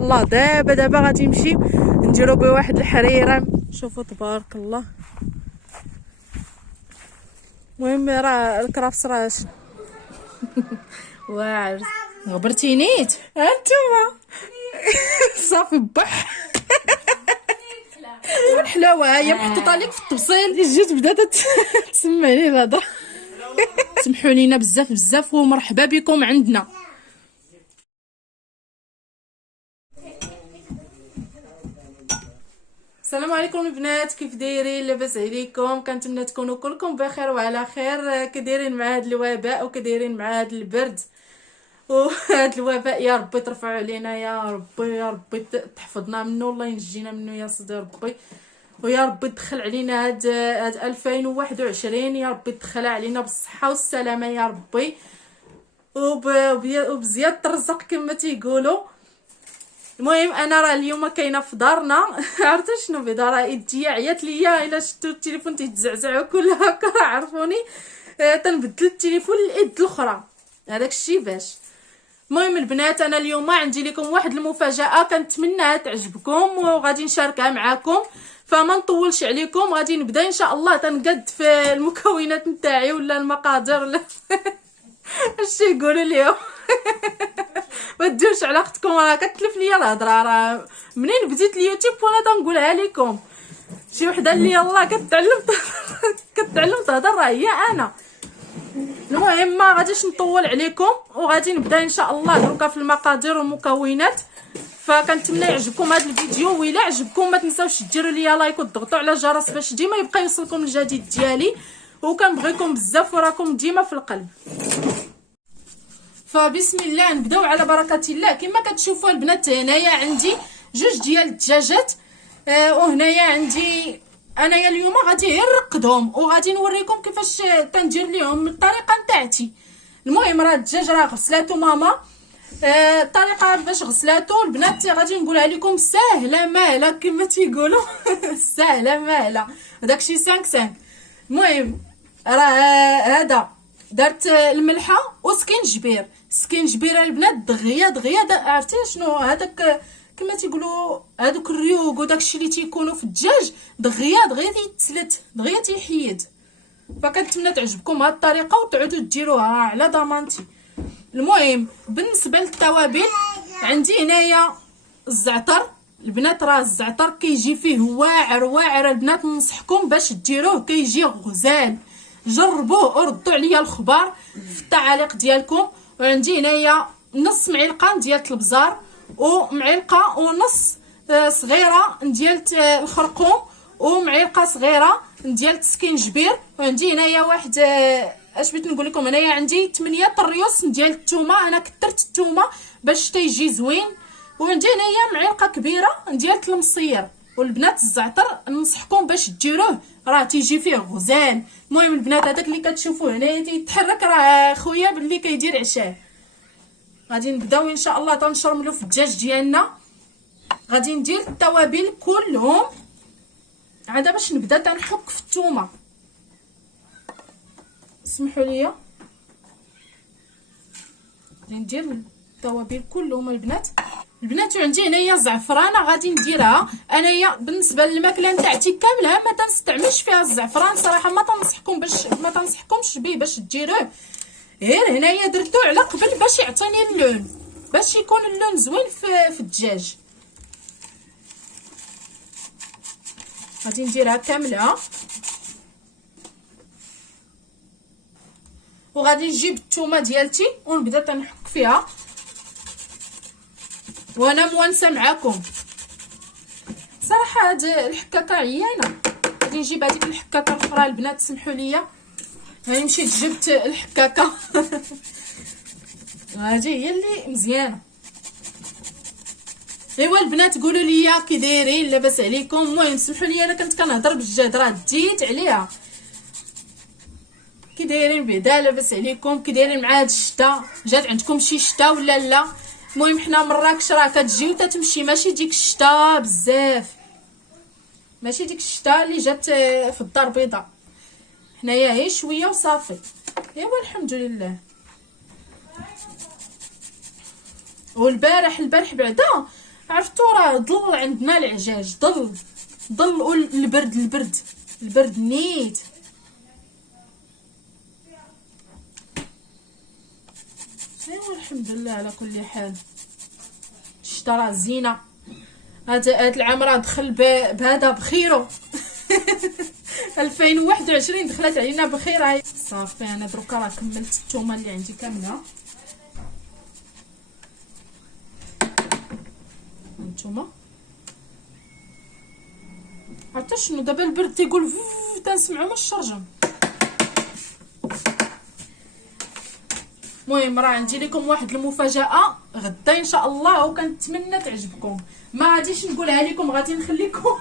الله دابا غادي نمشي نديرو به واحد الحريره. شوفوا تبارك الله. المهم راه الكرافس راه واعر. غبرتي نيت هانتوما صافي بح الحلاوه هي محطوطه لك في التبصيل. جيت بدات تسمع لي الهضره. سمحوا لينا بزاف بزاف ومرحبا بكم عندنا. السلام عليكم البنات، كيف دايرين؟ لاباس عليكم؟ كنتمنى تكونوا كلكم بخير وعلى خير. كدايرين مع هذا الوباء وكدايرين مع هذا البرد وهذا الوباء؟ يا ربي ترفعوا علينا، يا ربي يا ربي تحفظنا منه، الله ينجينا منه يا سيدي ربي. ويا ربي تدخل علينا هاد 2021، يا ربي تدخل علينا بالصحه والسلامه يا ربي، وبزياده الرزق كما تيقولوا. المهم انا راه اليوم كاينه في دارنا عرفتوا شنو بدا؟ راه يديا عيات ليا الا شفتوا التليفون تيتزعزع وكل هكا راه عرفوني. تنبدل التليفون لليد الاخرى، هذاك الشيء باش. المهم البنات، انا اليوم عندي لكم واحد المفاجاه كنتمنى تعجبكم وغادي نشاركها معكم، فما نطولش عليكم. غادي نبدا ان شاء الله تنقد في المكونات نتاعي ولا المقادير ولا اش يقولوا اليوم. ما تديروش على اختكم، راه كتلف ليا الهضره. راه منين بديت اليوتيوب وانا تنقولها لكم. شي وحده اللي يلاه كتعلم تهضر راه هي انا. المهم ما غاديش نطول عليكم وغادي نبدا ان شاء الله دروكا في المقادير والمكونات. فكنتمنى يعجبكم هذا الفيديو، وإلا عجبكم ما تنساوش ديروا لي لايك وتضغطوا على الجرس باش ديما يبقى يوصلكم الجديد ديالي، وكنبغيكم بزاف وراكم ديما في القلب. فبسم الله نبداو على بركه الله. كما كتشوفوا البنات هنايا عندي جوج ديال الدجاجات، وهنايا عندي انايا اليوم غادي غير نرقدهم وغادي نوريكم كيفاش تندير ليهم الطريقه نتاعتي. المهم راه الدجاج راه غسلاتو ماما. الطريقه باش غسلاتو البنات غادي نقولها لكم ساهله ماهله كما تيقولوا. ساهله ماهله داكشي 5. المهم راه هذا درت الملحه وسكينجبير. السكينجبير البنات دغيا عرفتي شنو هذاك كما تيقولوا هذوك الريوق وداكشي اللي تيكونوا في الدجاج دغيا تيتسلت دغيا تيحيد. فكنتمنى تعجبكم هاد الطريقه وتعودوا ديروها على ضمانتي. المهم بالنسبه للتوابل عندي هنايا الزعتر. البنات راه الزعتر كيجي فيه واعر البنات، ننصحكم باش ديروه كيجي غزال. جربوه وردوا عليا الخبر في التعاليق ديالكم. وعندي هنايا نص معلقه ديال البزار ومعلقه ونص صغيره ديال الخرقوم ومعلقه صغيره ديال السكينجبير. وعندي هنايا واحد اش بغيت نقول لكم، هنايا عندي 8 طريوس ديال الثومه. انا كثرت الثومه باش تيجي زوين. وعندي هنايا معلقه كبيره ديال المصير. والبنات الزعتر ننصحكم باش ديروه راه تيجي فيه غزال. المهم البنات هذاك اللي كتشوفوه هنايا تيتحرك راه خويا باللي كيدير عشاه. غادي نبداو ان شاء الله تنشرملو في الدجاج ديالنا. غادي ندير التوابل كلهم عاد باش نبدا تنحك في الثومه. اسمحوا لي ندير التوابل كلهم البنات. وعندي هنايا زعفرانه غادي نديرها انايا. بالنسبه للماكله نتاعتي كامله ما تنستعملش فيها الزعفران صراحه، ما تنصحكمش به باش ديروه. غير هنايا درتو على قبل باش يعطيني اللون، باش يكون اللون زوين في الدجاج. غادي نديرها كامله وغادي نجيب الثومه ديالتي ونبدا تنحك فيها وانا موانسه معكم. صراحه هاد الحكاكه عيانه. غادي نجيب هذيك الحكاكه الاخرى البنات، سمحوا لي هاني مشيت جبت الحكاكه. هذه هي اللي مزيانه. ايوا البنات قولوا لي كي دايرين لاباس عليكم. المهم سمحوا لي انا كنت كنهضر بالجهد راه ديت عليها. كي دايرين بعدا لاباس عليكم؟ كي دايرين مع هاد الشتا؟ جات عندكم شي شتا ولا لا؟ المهم حنا مراكش راه كتجي وتتمشي، ماشي ديك الشتا بزاف، ماشي ديك الشتا اللي جات في الدار البيضاء. حنايا غير شويه وصافي. ايوا الحمد لله. والبارح بعدا عرفتو راه ضل عندنا العجاج، ضل البرد نيت. ايوا الحمد لله على كل حال. الشتا راه زينه، هاد العام راه دخل بهذا بخيرو 2021 دخلت علينا بخير. هاي صافي انا دروكا راه كملت الثومه اللي عندي كامله. هانتوما عرفتوا شنو دابا البرد تيقول تنسمعوا من الشرجم. المهم راه عندي لكم واحد المفاجاه غدا ان شاء الله، وكنتمنى تعجبكم. ما غاديش نقولها لكم، غادي نخليكم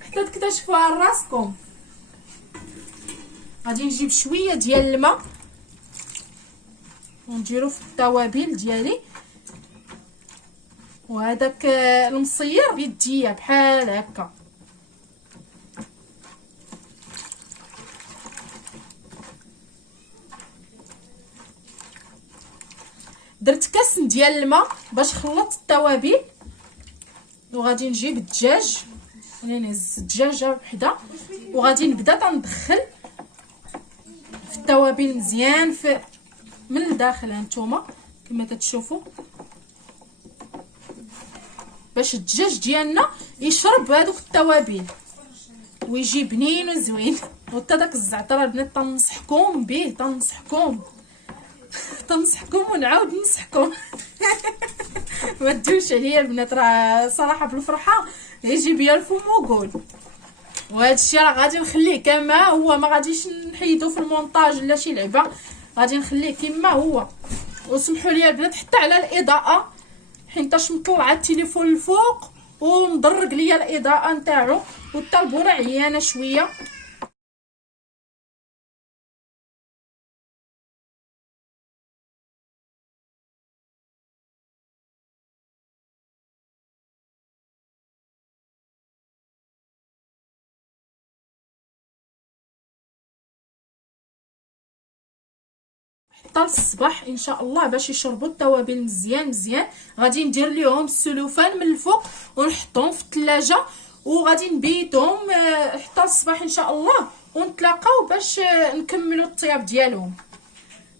حتى تكتشفوها راسكم. غادي نجيب شويه ديال الماء ونديرو في التوابل ديالي، وهذاك المصير بيديا بحال هكا. درت كاس ديال الماء باش خلطت التوابل، وغادي نجيب الدجاج، يعني نهز الدجاجه بحدا، وغادي نبدا تندخل في التوابل مزيان من الداخل. هانتوما كما كتشوفوا باش الدجاج ديالنا يشرب هذوك التوابل ويجي بنين وزوين. وحتى داك الزعتر البنات تنصحكم به، تنصحكم ونعاود نصحكم ما تدوش عليا البنات، راه صراحه بالفرحه يجي بيا الفم وقول. وهذا الشيء راه غادي نخليه كما هو، ما غاديش نحيدو في المونتاج ولا شي لعبه، غادي نخليه كما هو. وسمحوا لي البنات حتى على الاضاءه، حيتاش مطلعه التليفون الفوق ومضرق ليا الاضاءه نتاعو، وحتى البوره عيانه شويه. حتى الصباح ان شاء الله باش يشربوا التوابل مزيان. غادي ندير ليهم السلوفان من الفوق ونحطهم في الثلاجه، وغادي نبيتهم حتى الصباح ان شاء الله، ونتلاقاو باش نكملوا الطياب ديالهم،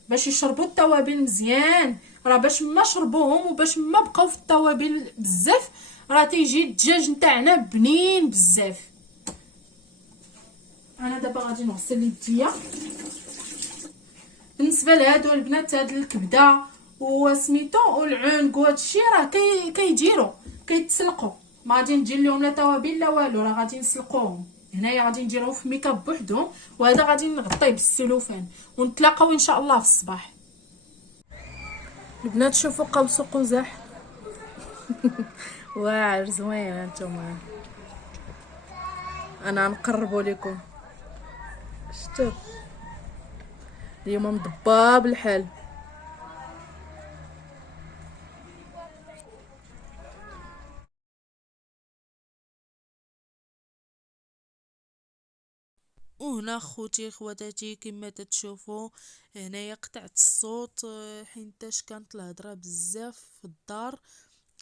باش يشربوا التوابل مزيان. راه باش ما شربوهم وباش ما بقاو في التوابل بزاف، راه تيجي الدجاج نتاعنا بنين بزاف. انا دابا غادي نغسل يديا. بالنسبه لهادو البنات، هاد الكبده وسميتو والعنق وهادشي راه كيديروا كيتسلقوا، ما غادي ندير لهم لا توابل لا والو، راه غادي نسلقوهم. هنايا غادي نديرهم في ميكاب بوحدهم، وهذا غادي نغطيه بالسلوفان، ونتلاقاو ان شاء الله في الصباح. البنات شوفوا قوس قزح واعر زوين. هانتوما انا نقربوا لكم، شفتوا اليوم مضباب الحال. وهنا خوتي خواتاتي كما تتشوفوا هنايا قطعت الصوت حينتاش كانت الهضره بزاف في الدار،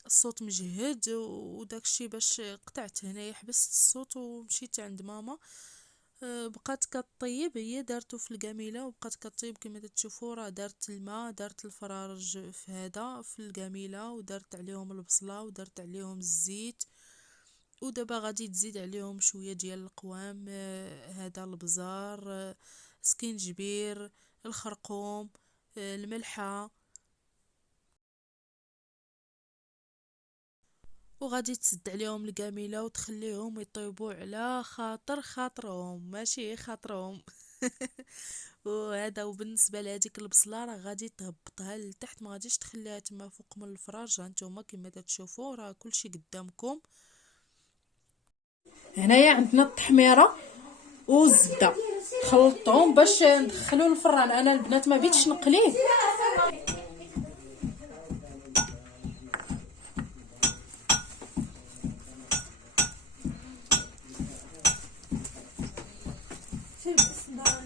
الصوت مجهد، وداكشي باش قطعت هنايا حبست الصوت ومشيت عند ماما. بقات كطيب، هي دارتو في القاميله وبقات كطيب كما تشوفوا. راه دارت الماء، دارت الفرارج في هذا في القاميله، ودارت عليهم البصله ودارت عليهم الزيت، ودابا غادي تزيد عليهم شويه ديال القوام، هذا البزار، سكينجبير، الخرقوم، الملحه، وغادي تسد عليهم القاميله وتخليهم يطيبوا على خاطرهم ماشي خاطرهم وهذا. وبالنسبه لهذيك البصله راه غادي تهبطها لتحت، ما غاديش تخليها تما فوق من الفراج. هانتوما كما تشوفوا راه كلشي قدامكم. هنايا عندنا التحميره والزبده، خلطتهم باش ندخلوه الفران. انا البنات ما بيتش نقليه،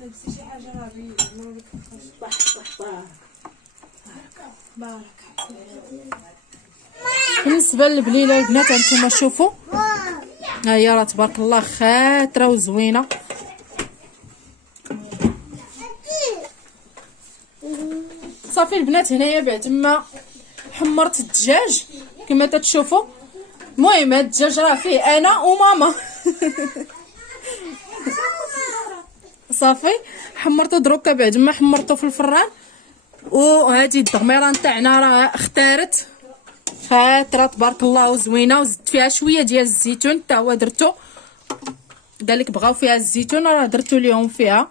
لبسي شي حاجه راه بارك بارك. بالنسبه للبليله البنات هانتوما شوفوا، ها هي راه تبارك الله خاطره وزوينه. صافي البنات هنايا بعد ما حمرت الدجاج كما تتشوفوا. المهم هاد الدجاج راه فيه انا وماما صافي حمرته دروكا بعد ما حمرته في الفران. وهذه الضميره نتاعنا راه اختارت خاطره تبارك الله وزوينه، وزدت فيها شويه ديال الزيتون حتى هو درتو، قالك بغاو فيها الزيتون راه درتو ليهم فيها.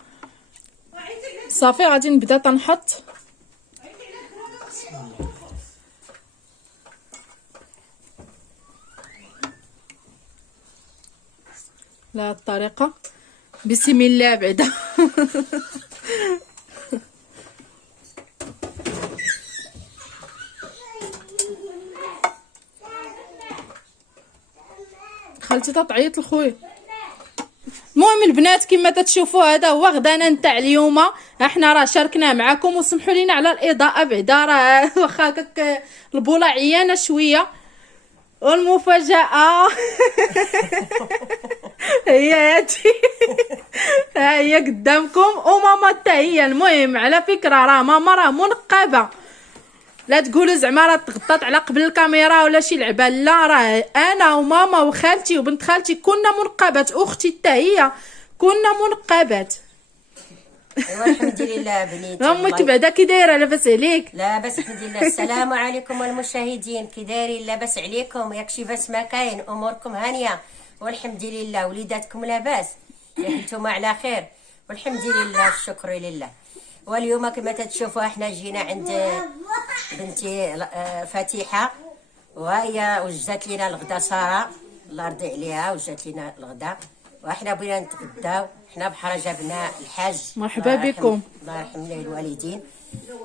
صافي غادي نبدا تنحط بهذه الطريقه بسم الله بعدا خالتي تعيط لخويا. المهم البنات كما تتشوفوا هذا هو غدانا نتاع اليوم. احنا راه شاركناه معكم وسمحوا لينا على الاضاءه بعدا راه واخا هكاك البوله عيانه شويه. والمفاجاه هي هاتي ها هي قدامكم وماما حتى هي. المهم على فكره راه ماما راه منقبه، لا تقولوا زعما راه تغطات على قبل الكاميرا ولا شي لعبه، لا راه انا وماما وخالتي وبنت خالتي كنا منقبات، اختي حتى هي كنا منقبات. ايوا الحمد لله بنيتي. امك بعدا كي دايره لاباس عليك؟ لاباس الحمد لله. السلام عليكم المشاهدين، كي دايرين؟ لاباس عليكم؟ ياكشي باس ما كاين؟ اموركم هانيه والحمد لله. وليداتكم لاباس؟ نتوما على خير والحمد لله الشكر لله. واليوم كما تتشوفوا احنا جينا عند بنتي فتيحه، وهي وجدت لنا الغدا ساره الله يرضي عليها، وجدت لنا الغدا واحنا بغينا نتغداو. حنا بحر جابنا الحاج مرحبا بكم الله يرحم ليه الوالدين،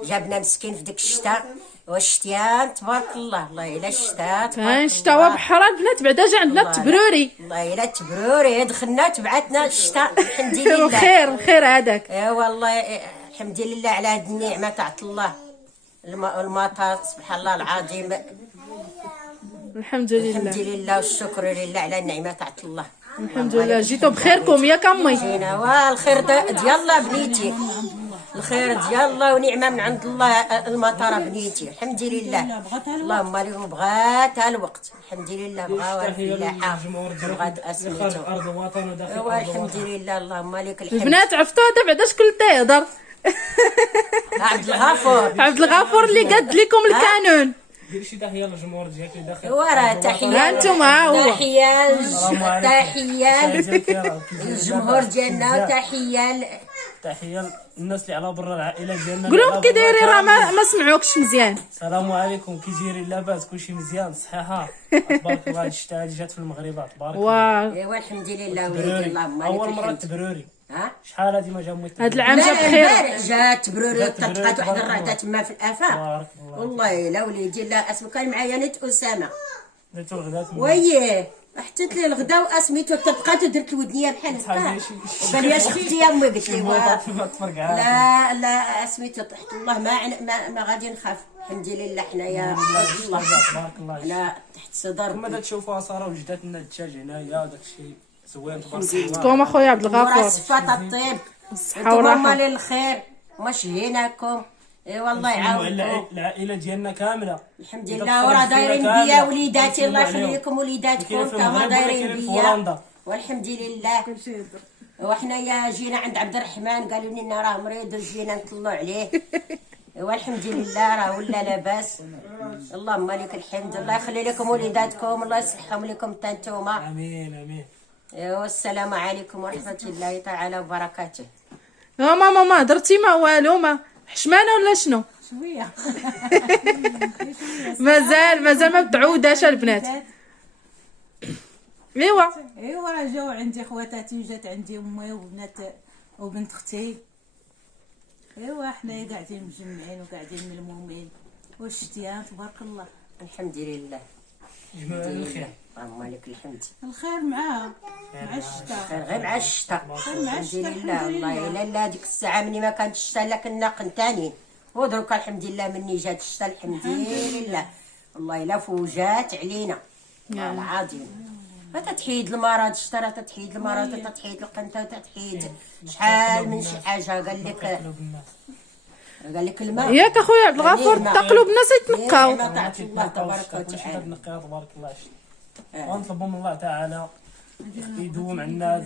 جابنا مسكين في ديك الشتاء والشتيان تبارك الله. الله الا الشتاء تبارك الشتاء بحر البنات بعدا جا عندنا التبروري. الله الا التبروري دخلنا تبعتنا الشتاء الحمد لله. الخير الخير هذاك. اي والله الحمد لله على هاد النعمه تاع الله. المطر سبحان الله العظيم الحمد لله الحمد لله والشكر لله على النعمه تاع الله. الحمد لله جيتوا بخيركم ياك امي؟ جينا والخير ديال الله بنيتي، الخير ديال الله ونعمه من عند الله. المطر بنيتي الحمد لله. اللهم لهم بغاتها الوقت الحمد لله، بغاوها الفلاحه بغات اسميتو والحمد لله. اللهم لك الحمد. البنات عرفتوا هذا بعدا شكون اللي تيهضر؟ عبد الغفور. عبد الغفور اللي قاد لكم الكانون. ديري شي تحيه للجمهور ديالك اللي داخل. وراه تحيه انتم ها هو تحيه للجمهور ديالنا، تحيه الناس اللي على برا العائله ديالنا. قول لهم كي دايرين راه ما سمعوكش مزيان. السلام عليكم كي دايرين؟ لاباس كلشي مزيان صحيحه تبارك الله. الشتاء هادي جات في المغرب تبارك الله. ايوا الحمد لله وليدي اللهم لك اول مره الحمد. تبروري ها شحال هادي ما جا موت هاد العام جا بخير. جات تبروري طلقات واحد الرعده تما في الافاق. تبارك الله. والله لا وليدي لا اسمك كان معايا نت اسامه درتو الغداء وياه حطيت لي الغدا واسميتو طبقات ودرت الودنيه بحال هكا وقال لي اش اختي يا امي قلت لي لا لا اسميتو تحت الله ما غادي نخاف الحمد لله. حنايا الله تبارك الله حنا تحت صدر. كما تشوفوا ساره وجدات لنا الدجاج هنايا داكشي زوين تبارك الله. كوم اخويا عبد الغفور صفات الطيب الصحه والراحه للخير ماشييناكم. اي والله يعاونكم العائله ديالنا كامله الحمد لله. وراه دايرين بيا وليداتي الله يخلي لكم وليداتكم تما دايرين بيا والحمد لله. وحنايا جينا عند عبد الرحمن قالوا لنا راه مريض وجينا نطلعوا عليه والحمد لله راه ولا لاباس. اللهم لك الحمد. الله يخلي لكم وليداتكم الله يصلحهم لكم حتى نتوما. امين امين. والسلام عليكم ورحمه الله تعالى وبركاته. ماما ما هضرتي ما والو ما حشمانه ولا شنو؟ شويه مازال ما بتعوداش البنات. ايوا جاو عندي خواتاتي وجات عندي امي وبنت اختي. ايوا حنايا قاعدين مجمعين وقاعدين ملمومين والشتيان تبارك الله الحمد لله. جماعه الخير اللهم لك الحمد. الخير معاه مع الشتاء غير مع الشتاء مع الحمد الشتاء لله. والله الا لا ديك الساعه مني ما كانت الشتاء لا كنا قنتانين ودروك الحمد لله مني جات الشتاء الحمد لله. والله الا فوجات علينا والله العظيم. فتتحيد المرض الشطره، تتحيد المرض، تتحيد القنطه، تتحيد شحال من شي حاجه. قال لك الماء ياك اخويا عبد الغفور، تقلوا بالناس يتنقاو. ما تعرف الله تبارك كلشي وتعالى. تنقيها تبارك الله. ونطلبوا من الله تعالى يدوم عنا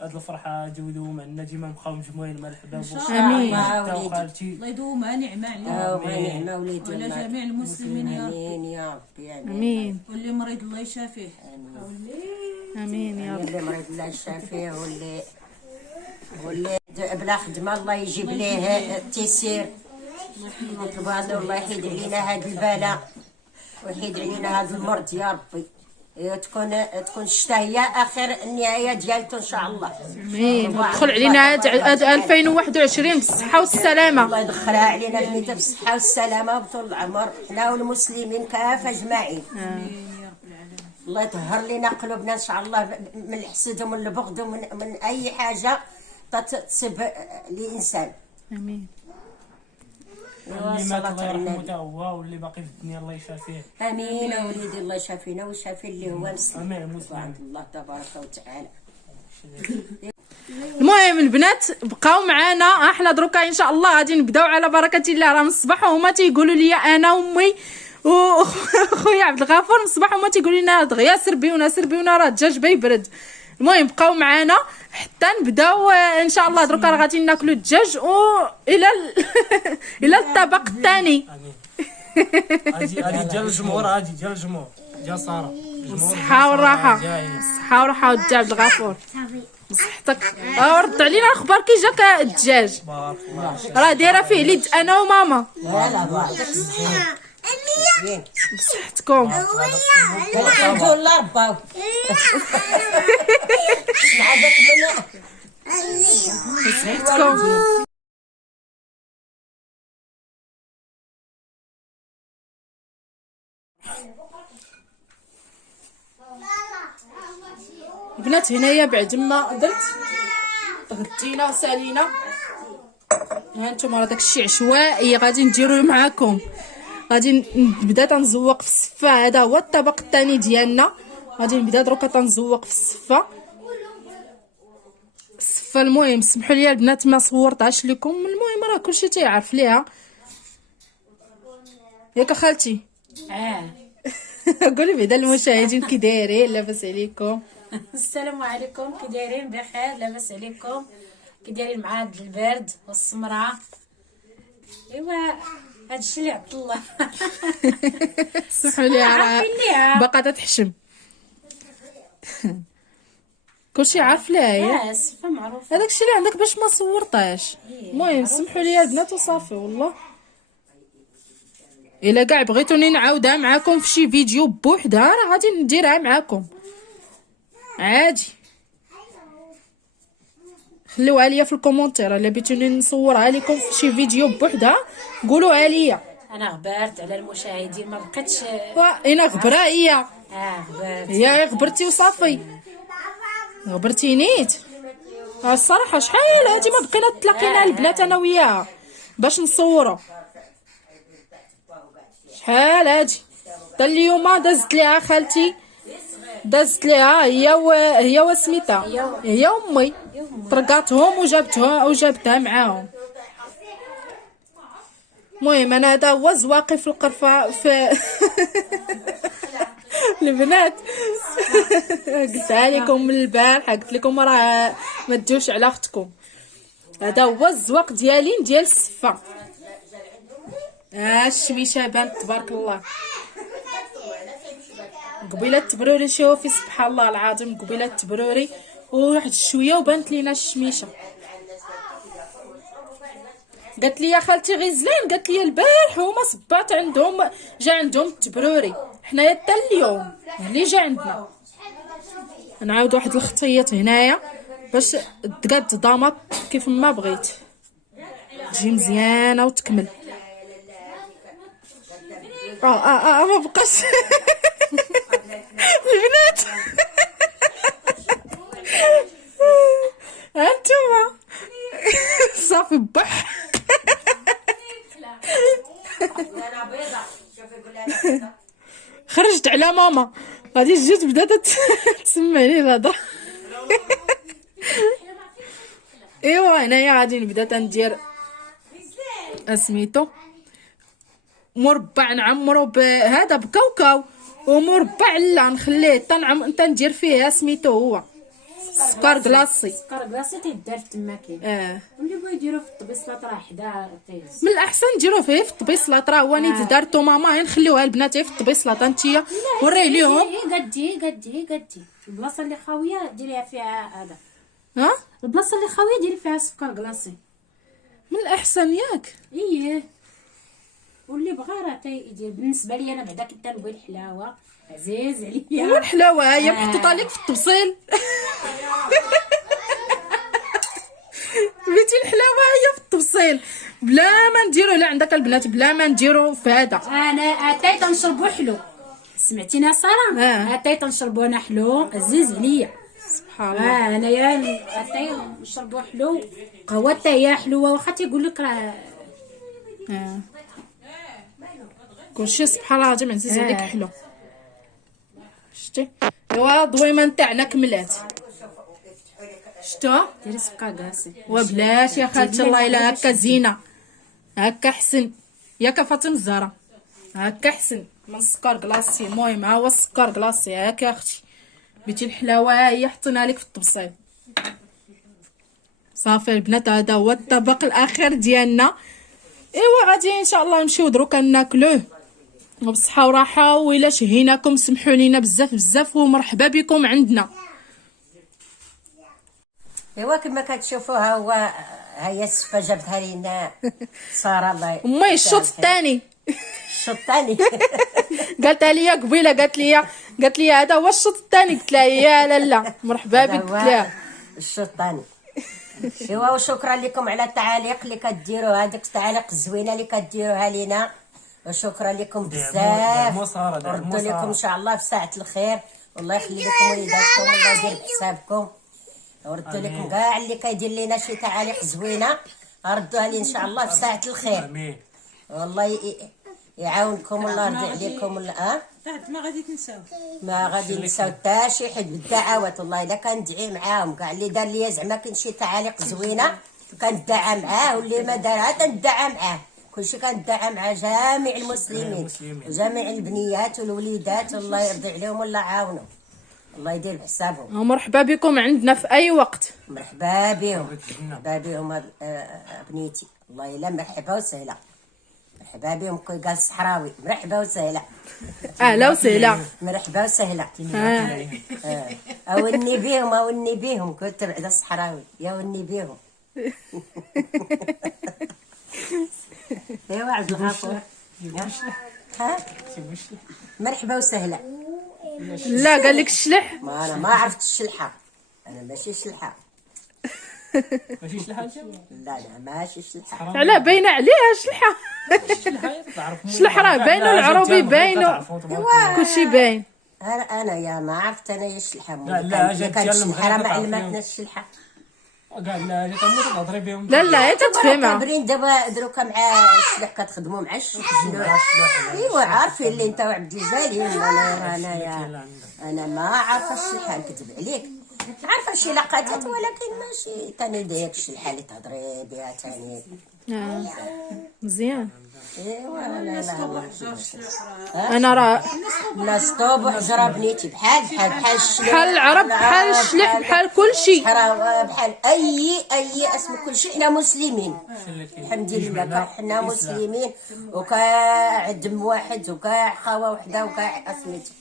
هاد الفرحه، يدوم عنا ديما نبقاو مجموعين مع الحباب امين. وخالتي. الله يدومها نعمه علينا ونعمه وليد وعلى جميع المسلمين يا رب. امين يا ربي. امين واللي مريض الله يشافيه. امين يا رب. اللي مريض الله يشافيه، واللي بلا خدمه الله يجيب ليه التيسير. نطلبوا هذا الله يحيد علينا هذا البلاء ويحيد علينا هذا المرض يا ربي. تكون الشتاء هي اخر النهايه ديالته ان شاء الله. امين. ودخل علينا هاد 2021 بالصحه والسلامه. الله يدخلها علينا بنيتها بالصحه والسلامه وطول العمر، حنا والمسلمين كافه اجمعين. الله يطهر لنا قلوبنا ان شاء الله من الحسد ومن البغض ومن اي حاجه تصب لانسان. امين. اللي مات الله يرحمه تا هو، واللي باقي في الدنيا الله يشافيه. امين وليدي، الله يشافينا ويشافي اللي هو مسلم. امين المسلمين. الله تبارك وتعالى. المهم البنات بقاو معانا، احنا دروكا ان شاء الله غادي نبداو على بركه الله. راه من الصباح وهما تيقولوا لي انا وامي وخويا عبد الغفور من الصباح هما تيقولوا لنا دغيا سربيونا راه الدجاج بيبرد. المهم بقاو معانا حتى نبداو ان شاء الله. دروكا راه غادي ناكلوا الدجاج الى الطبق الثاني. هادي ديال الجمهور، هادي ديال الجمهور ديال ساره. الصحه والراحه، الصحه والراحه ودي عبد الغفور بصحتك. رد علينا الاخبار كي جاك الدجاج. راه دايره فيه ليد انا وماما. لا بارك زين بصحتكم. الحمد لله رباو. سمعتك بصحتكم. البنات هنايا بعد ما درت غدينا وسالينا، ها نتوما راه داكشي عشوائي غادي نديرو معاكم. غادي نبدا تنزوق في السفه، هذا هو الطبق الثاني ديالنا. غادي نبدا دروكا تنزوق في السفه. المهم سمحوا لي البنات ما صورتهاش لكم، المهم راه كلشي تيعرف ليها ياك خالتي. قولي بعدا المشاهدين كي دايرين، لاباس عليكم؟ السلام عليكم، كي دايرين؟ بخير، لاباس عليكم؟ كي دايرين مع هاد البرد والسمره؟ ايوا هادشي اللي عبد الله. سمحوا لي راه باقا تتحشم. كلشي عارف ليها هي. الصفه معروفه. هذاك الشيء اللي عندك باش ما صورتهاش. المهم سمحوا لي البنات وصافي. والله الا كاع بغيتوني نعاودها معاكم في شي فيديو بوحدها راه غادي نديرها معاكم عادي. خليوها ليا في الكومونتير الا بغيتوني نصورها لكم في شي فيديو بوحدها قولوها ليا. انا غبرت على المشاهدين، ما بقيتش. انا غبره هي. غبرت. هي غبرتي وصافي. غبرتي نيت. الصراحه شحال هادي ما بقينا تلاقينا البنات انا وياها باش نصوروا. شحال هادي حتى اليوم دازت ليها خالتي، دازت ليها هي وسميتها هي امي، طرقاتهم وجابتها معاهم. المهم انا هذا هو زواقي في القرفه في البنات. قلتها لكم من البارح، قلت لكم راه ما تجوش على اختكم. هذا هو الزواق ديالي ديال السفه. الشميشه بانت تبارك الله. قبيله التبروري شوفي سبحان الله العظيم، قبيله التبروري وواحد شويه وبانت لينا الشميشه. قالت لي يا خالتي غزلان، قالت لي البارح هما صبات عندهم جا عندهم التبروري، حنايا حتى اليوم اللي جا عندنا. نعاود واحد الخطيط هنايا باش تقاد ضامك كيف ما بغيت تجي مزيانه وتكمل. ما بقاش. البنات هانتوما صافي بح. انا بيضه. شوفي قول لها يا ماما غادي جات بدات تسمعني الهضره. ايوا هنايا غادي نبدا تندير سميتو مربع نعمرو بهذا بكاوكاو، ومربع لا نخليه تندير فيه سميتو هو سكر كلاصي. سكر كلاصي تيدار في تماكين. واللي بغا يديرو في الطبيص لاطرا حدا طيز. من الاحسن نديروه فيه في الطبيص لاطرا، هو نيت دارتو ماما نخليوها البنات في الطبيص لاطرا نتيا وريه ليهم. قدي البلاصه اللي خاويه ديريها فيها هذا. ها البلاصه اللي خاويه ديري فيها سكر كلاصي. من الاحسن ياك. اييه واللي بغا راه تيدير. بالنسبه لي انا بعدا كنبغي الحلاوه عزيز عليا. والحلاوه هي محطوطه لك في الطبسيل. بيتي الحلاوه هي في الطبسيل بلا ما نديرو. لا عندك البنات بلا ما نديرو في هذا. انا اتاي تنشربو حلو. سمعتينا ساره؟ اتاي تنشربو انا حلو عزيز عليا. سبحان الله. انايا اتاي نشربو حلو. قهوه حتى هي حلوه واخا تيقول لك راه كلشي سبحان الله العظيم عزيز عليك حلو. شتي ايوا الضويمه نتاعنا كملات. شتو ديري سكر كلاصي. وبلاش يا خالتي الله الا هكا زينه هكا حسن ياك فاطمه الزهراء. هكا حسن من السكر كلاصي. المهم ها هو السكر كلاصي هاك يا اختي. بيتي الحلاوه ها هي حطينا لك في الطبسيل. صافي البنات هذا هو الطبق الاخير ديالنا. ايوا غادي ان شاء الله نمشيو دروكا ناكلوه وبصحه وراحه. وإلا شهيناكم سمحوا لينا بزاف بزاف ومرحبا بكم عندنا. ايوا كما كتشوفوا هو هي السفه جابتها لينا ساره الله امي الشوط الثاني الشوط الثاني. قالتها ليا قبيله قالت لي هذا هو الشوط الثاني. قلت لها يا لالا مرحبا بك. قلت لها الشوط الثاني. ايوا وشكرا لكم على التعاليق اللي كديروا هذيك التعاليق الزوينه اللي كديروها لينا. وشكرا لكم بزاف. ردوا لكم ان شاء الله في ساعه الخير. والله يخلي لكم وليداتكم والله يدير بحسابكم. وردوا لكم كاع اللي كيدير لينا شي تعاليق زوينه ردوها لي ان شاء الله في ساعه الخير. والله يعاونكم الله يرضي عليكم. ولا ما غادي تنساو ما غادي نساو حتى شي حد بالدعوات. والله الا كندعي معاهم كاع اللي دار ليا زعما كاين شي تعاليق زوينه كندعى معاه واللي ما دارها كندعى معاه. كلشي كندعى مع جميع المسلمين وجميع البنيات والوليدات. الله يرضي عليهم والله يعاونهم الله يدير بحسابهم. مرحبا بكم عندنا في اي وقت. مرحبا بهم مرحبا بهم بنيتي. والله الا مرحبا وسهلا. مرحبا بهم قال الصحراوي. مرحبا وسهلا. اهلا وسهلا. مرحبا وسهلا. اوني بهم اوني بهم كنت بعد الصحراوي يا وني بهم. ايوا عبد الغفور ها مرحبا وسهلا. لا قال لك الشلح. ما انا ما عرفت الشلحه. انا ماشي شلحه. ماشي شلحه. لا ماشي شلحه. علاه باينه عليها شلحه. شلح راه باينه العروبي باينه كلشي باين. انا يا ما عرفت انا يا الشلحه. لا كانت الشلحه راه ما علمتنا الشلحه. قال لا تموت تهضري بهم. لا هي تتفهمها. كابرين دابا دروكا مع الشلح كتخدموا مع الشلح. ايوا عارفين اللي انت وعبد الجليل. انا ما عارفه الشلحه نكذب عليك. عارفه شي لقطات ولكن ماشي تاني ديك الشلحه اللي تهضري بها تاني. مزيان. ايوا لا انا راه الناس طوب وحجره بنيتي بحال الشلح بحال العرب بحال الشلح بحال كلشي بحال اي اسم كلشي. حنا مسلمين الحمد لله. حنا مسلمين وكاع دم واحد وكاع خاوه وحده وكاع اسميتي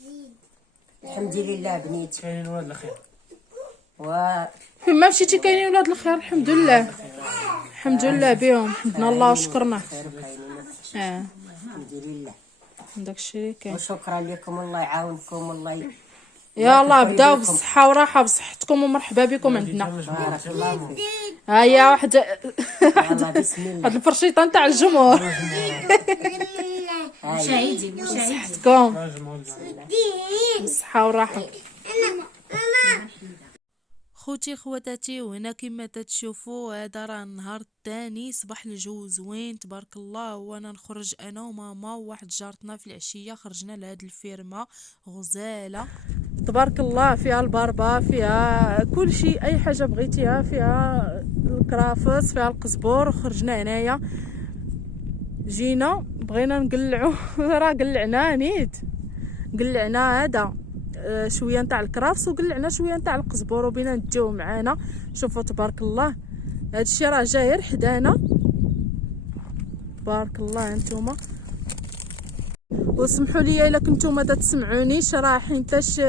الحمد لله بنيتي. كاين ولاد الخير فين ما مشيتي كاينين ولاد الخير الحمد لله. الحمد لله بهم حمدنا الله وشكرنا. الحمد لله. داكشي اللي كاين. وشكرا لكم الله يعاونكم والله. يلا بداو بالصحه وراحه بصحتكم ومرحبا بكم عندنا. بارك الله فيك. ها هي واحد يلا بسم الله. هاد الفرشيطه نتاع الجمهور. مشاهدين صحتكم بالصحه والراحه. خوتي خواتاتي، وهنا كما تتشوفوا هذا راه النهار الثاني. صباح الجو زوين تبارك الله. وانا نخرج انا وماما وواحد جارتنا في العشيه، خرجنا لهاد الفيرما غزاله تبارك الله، فيها الباربا، فيها كل شيء، اي حاجه بغيتيها، فيها الكرافس، فيها القزبور. وخرجنا هنايا جينا بغينا نقلعو راه قلعنا نيت، قلعنا هذا شويه نتاع الكرافس وقلعنا شويه نتاع القزبور وبينا نجيو معانا. شوفوا تبارك الله هادشي راه جاي غير حدانا تبارك الله. هانتوما وسمحوا لي الا كنتوما تسمعونيش، راه حينتاش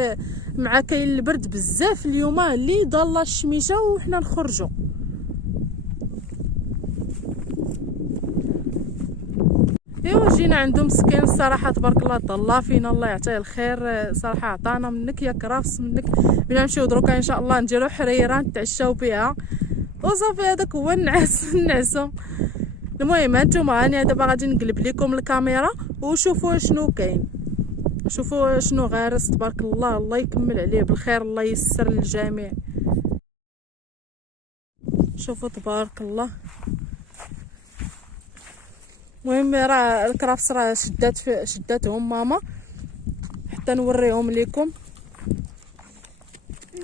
مع كاين البرد بزاف اليوم اللي ضاله الشميشه وحنا نخرجوا. ايوا جينا عندهم مسكين الصراحه تبارك الله، ضلا فينا الله يعطيه الخير صراحه، عطانا منك يا كرافس منك. بنا نمشيو دروكا ان شاء الله نديرو حريره نتعشاو بها وصافي. هذاك هو النعاس نعسو. المهم هانتوما هاني دابا غادي نقلب لكم الكاميرا وشوفوا شنو كاين، شوفوا شنو غارس تبارك الله. الله يكمل عليه بالخير، الله ييسر للجميع. شوفوا تبارك الله. المهم راه الكرافس راه شداتهم ماما حتى نوريهم لكم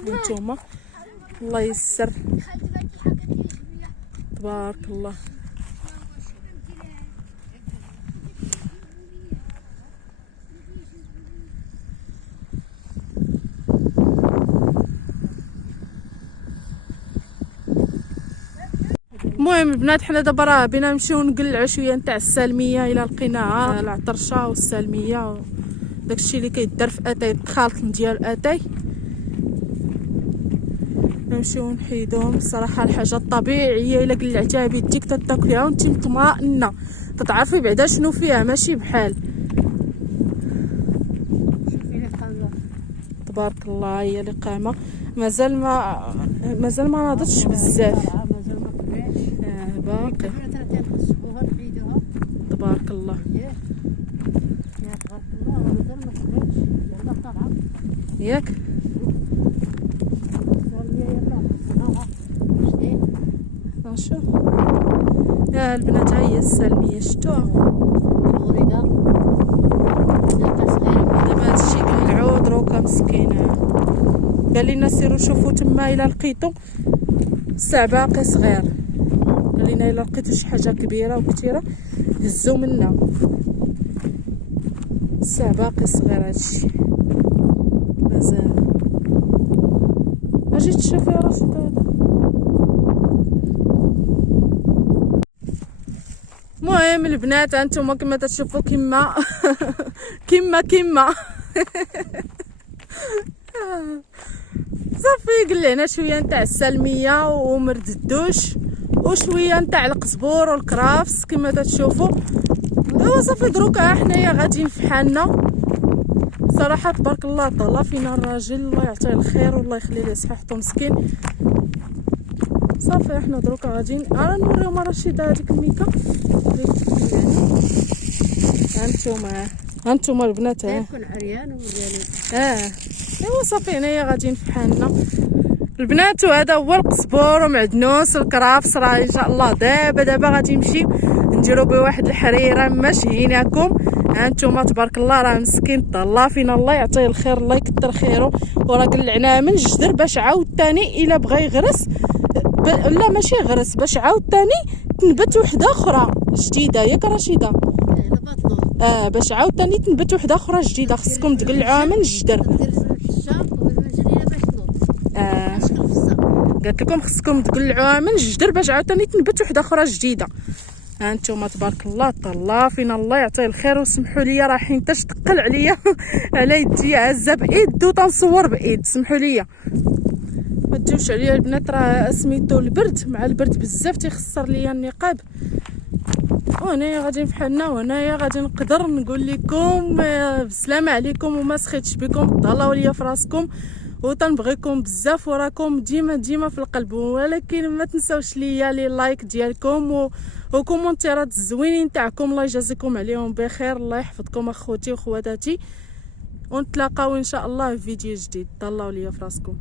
هانتوما. الله ييسر تبارك الله. المهم البنات حنا دابا راه بينا نمشيو نقلعو شويه نتاع السالميه الى لقيناها، العطرشه والسالميه داكشي اللي كيدار في اتاي، الخلط ديال اتاي. نمشيو نحيدوهم. الصراحه الحاجه الطبيعيه الا قلعتيها بيديك تاكليها وانت مطمئنه، تتعرفي بعدا شنو فيها، ماشي بحال تبارك الله. هي اللي قامه مازال ما ناضتش بزاف، باقي تبارك الله. ياك نشوف يا البنات، هاي السلميه شتوها دابا هادشي قلعو دروكا مسكينه. قال لنا سيروا شوفوا تما الا لقيتو الساع باقي صغير، قال لنا الا لقيتو شي حاجه كبيره وكثيره هزو منا، الساع باقي صغير هادشي مازال. اجي تشوفي راسك هذا. المهم البنات هانتوما كما تشوفوا كما صافي قلعنا شويه نتاع السلميه ومرد الدوش وشويه نتاع القزبور والكرافس كما تشوفوا. ايوا صافي دروكا حنايا غاديين في حالنا صراحه تبارك الله. طلع فينا الراجل الله يعطيه الخير والله يخلي ليه صحته مسكين. صافي احنا دروكا غاديين راه نوريهم رشيده هذيك الميكا هانتوما البنات يكون عريان وديالي ايوا صافي هنايا غاديين في حالنا البنات. وهذا هو القزبور ومعدنوس الكرافس راه ان شاء الله دابا غادي نمشي نديرو به واحد الحريره ماشهيناكم. هانتوما تبارك الله راه مسكين طلا فينا الله يعطيه الخير الله يكثر خيره. وراه قلعناه من جدر باش عاوتاني الا بغى يغرس لا ماشي غرس، باش عاوتاني تنبت وحده اخرى جديده ياك رشيده. باش عاوتاني تنبت وحده اخرى جديده خصكم تقلعوها من الجدر. قلت لكم خصكم تقلعوها من الجدر باش عاوتاني تنبت وحده اخرى جديده. هانتوما تبارك الله طلا فينا الله يعطيه الخير. وسمحوا لي راه حينتاش تقل عليا على يدي عزه بايد وتنصور بايد، سمحوا لي ما تجوش عليا البنات راه سميتو البرد، مع البرد بزاف تيخسر ليا النقاب. وهنايا غادي في حالنا وهنايا غادي نقدر نقول لكم بسلامه عليكم وما سخيتش بكم، تهلاو ليا في راسكم وتنبغيكم بزاف وراكم ديما في القلب. ولكن ما تنساوش ليا لي لايك ديالكم وكومونتيرات الزوينين تاعكم، الله يجازيكم عليهم بخير. الله يحفظكم اخوتي وخواتاتي، ونتلاقاو ان شاء الله في فيديو جديد. تهلاو ليا في راسكم.